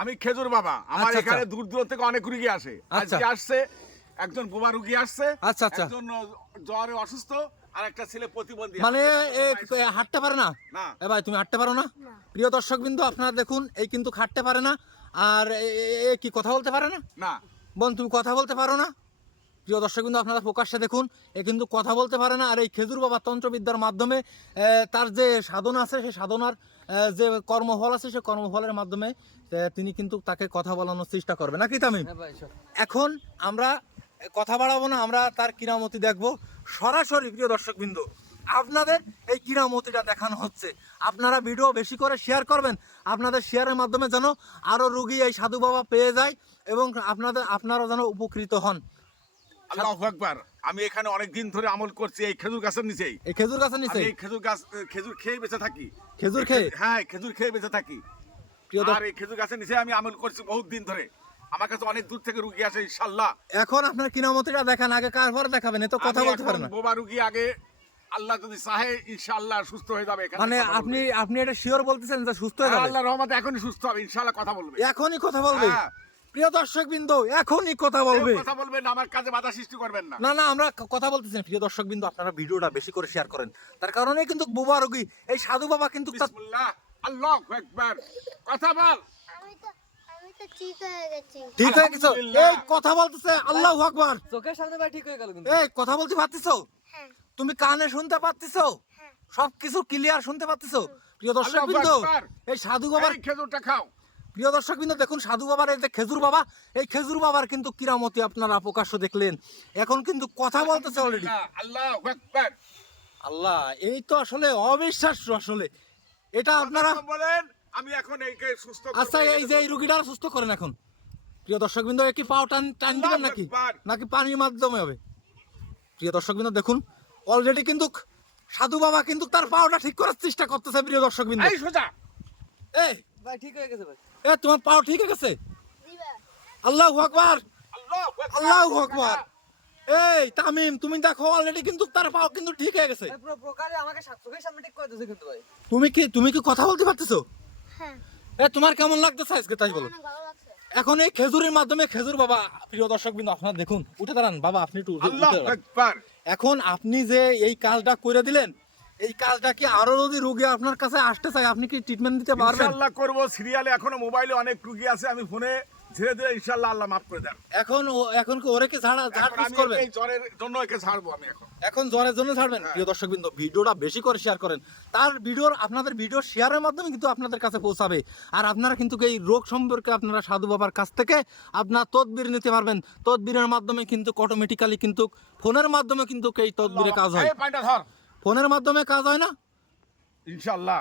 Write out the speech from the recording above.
আমি খেজুর বাবা। আমার আচ্ছা, এখানে আচ্ছা। দূর দূর থেকে অনেক রুগী আসে। আচ্ছা। আজকে আসছে একজন বোবা রুগী আসছে, আচ্ছা, আচ্ছা। একজন জ্বরে অসুস্থ, আর একটা ছেলে প্রতিবন্ধী। মানে হাঁটতে পারে না? না। এ ভাই তুমি হাঁটতে পারো না? প্রিয় দর্শক বিন্দু আপনারা দেখুন, এই কিন্তু হাঁটতে পারে না। আর এ কি কথা বলতে পারে না? না। বোন তুমি কথা বলতে পারো না? প্রিয় দর্শক বিন্দু আপনারা প্রকাশ্যে দেখুন, এ কিন্তু কথা বলতে পারে না। আর এই খেজুর বাবা তন্ত্রবিদ্যার মাধ্যমে তার যে সাধনা আছে, সেই সাধনার যে কর্মফল আছে, সেই কর্মফলের মাধ্যমে তিনি কিন্তু তাকে কথা বলানোর চেষ্টা করবে, নাকি তামিম? এখন আমরা কথা বাড়াবো না, আমরা তার কিরামতি দেখবো সরাসরি। প্রিয় দর্শক বিন্দু আপনাদের এই কিরামতিটা দেখানো হচ্ছে, আপনারা ভিডিও বেশি করে শেয়ার করবেন। আপনাদের শেয়ারের মাধ্যমে যেন আরো রোগী এই সাধু বাবা পেয়ে যায় এবং আপনারাও যেন উপকৃত হন। আল্লাহু আকবার। আমি এখানে অনেক দিন ধরে আমল করছি এই খেজুর গাছের নিচেই। এই খেজুর গাছের নিচে আমি এই খেজুর খেয়ে বেঁচে থাকি। খেজুর খেয়ে? হ্যাঁ, খেজুর খেয়ে বেঁচে থাকি। প্রিয় আর এই খেজুর গাছের নিচে আমি আমল করছি বহুত দিন ধরে। আমার কাছে অনেক দূর থেকে রুগী আসে ইনশাআল্লাহ। এখন আপনার কিরামতিটা দেখান, আগে কার পরে দেখাবেন? এ তো কথা আমি বলতে পারে এখন না। বোবা রুগী, আগে আল্লাহ যদি চাহে ইনশাআল্লাহ সুস্থ হয়ে যাবে। এখানে মানে কথা বলবে। আপনি এটা শিওর বলতেছেন যে সুস্থ হয়ে যাবে? আল্লাহর রহমতে এখনই সুস্থ হবে ইনশাআল্লাহ, কথা বলবে। এখনই কথা বলবে? হ্যাঁ। প্রিয় দর্শক বিন্দু এখনই কথা বলবে। কেউ কথা বলবেন না, আমার কাজে বাধা সৃষ্টি করবেন না। না না, আমরা কথা বলতেছি না। প্রিয় দর্শক বিন্দু আপনারা ভিডিওটা বেশি করে শেয়ার করেন, তার কারণে কিন্তু বোবা রোগী এই সাধু বাবা কিন্তু বিসমিল্লাহ, আল্লাহু আকবার। কথা বল। আমি তো ঠিক হয়ে গেছি। ঠিক হয়ে গেছো? আলহামদুলিল্লাহ। এই কথা বলতেছে, আল্লাহু আকবার। চোখের সামনে ভাই ঠিক হয়ে গেল কিন্তু। এই কথা বলতে পারতেছো? হ্যাঁ। তুমি কানে শুনতে পারতেছো? হ্যাঁ। সবকিছু ক্লিয়ার শুনতে পারতেছো? প্রিয় দর্শক আল্লাহু বিন্দু আকবার। এই সাধু বাবার, এই খেজুরটা খাও। প্রিয় দর্শক বিন্দু দেখুন সাধু বাবার এই যে খেজুর বাবা, এই খেজুর বাবার কিন্তু কিরামতি আপনারা প্রকাশ্য দেখলেন। এখন কিন্তু কথা বলতেছে অলরেডি। আল্লাহু আকবার। আল্লাহ, এই তো আসলে অবিশ্বাস্য। আসলে এটা আপনারা কথা বলেন, আমি এখন এইকে সুস্থ করব। আচ্ছা এই যে এই রুগীটা সুস্থ করেন এখন। প্রিয় দর্শক বিন্দু কি পাও টান টান দিবেন নাকি, নাকি পানির মাধ্যমে হবে? প্রিয় দর্শক বিন্দু দেখুন অলরেডি কিন্তু সাধু বাবা কিন্তু তার পাওটা ঠিক করার চেষ্টা করতেছে। প্রিয় দর্শক বিন্দু এই সোজা। এই ভাই ঠিক হয়ে গেছে ভাই। তোমার পাও ঠিক হয়ে গেছে? দিবা। আল্লাহু আকবার, আল্লাহু আকবার। আল্লাহু আকবার। এই তামিম তুমি দেখো অলরেডি কিন্তু তার পাও কিন্তু ঠিক হয়ে গেছে। ভাই পুরো প্রকারে আমাকে চোখের সামনে ঠিক করে দিয়েছে কিন্তু ভাই। তুমি কি কথা বলতে পারতেছো? হ্যাঁ। তোমার কেমন লাগতেছে আজকে তাই বলো? অনেক ভালো লাগছে। এখন এই খেজুরের মাধ্যমে খেজুর বাবা, প্রিয় দর্শক বিন্দু আপনারা দেখুন, উঠে দাঁড়ান বাবা, আপনি একটু উঠে আল্লাহু দাঁড়ান। আকবার। এখন আপনি যে এই কাজটা করে দিলেন, এই কাজটা কি আরো যদি রোগী আপনার কাছে আসতে চায় আপনি কি ট্রিটমেন্ট দিতে পারবেন? ইনশাআল্লাহ করব। সিরিয়ালে এখনো মোবাইলে অনেক রুগী আছে, আমি ফোনে ধীরে ধীরে ইনশাআল্লাহ আল্লাহ মাফ করে দেন। এখন কি ওরে কি ঝাড় এখন আমি করবেন? এই জ্বরের জন্য একে ছাড়বো আমি এখন। এখন জ্বরের জন্য ছাড়বেন? প্রিয় দর্শক বিন্দু ভিডিওটা বেশি করে শেয়ার করেন, তার আপনাদের ভিডিও শেয়ারের মাধ্যমে কিন্তু আপনাদের কাছে পৌঁছাবে। আর আপনারা কিন্তু এই রোগ সম্পর্কে আপনারা সাধু বাবার কাছ থেকে আপনার তদবির নিতে পারবেন। তদবিরের মাধ্যমে কিন্তু অটোমেটিক্যালি কিন্তু ফোনের মাধ্যমে কিন্তু এই তদবিরে কাজ হয়। এই পানিটা ধর। ফোনের মাধ্যমে কাজ হয় না? ইনশাআল্লাহ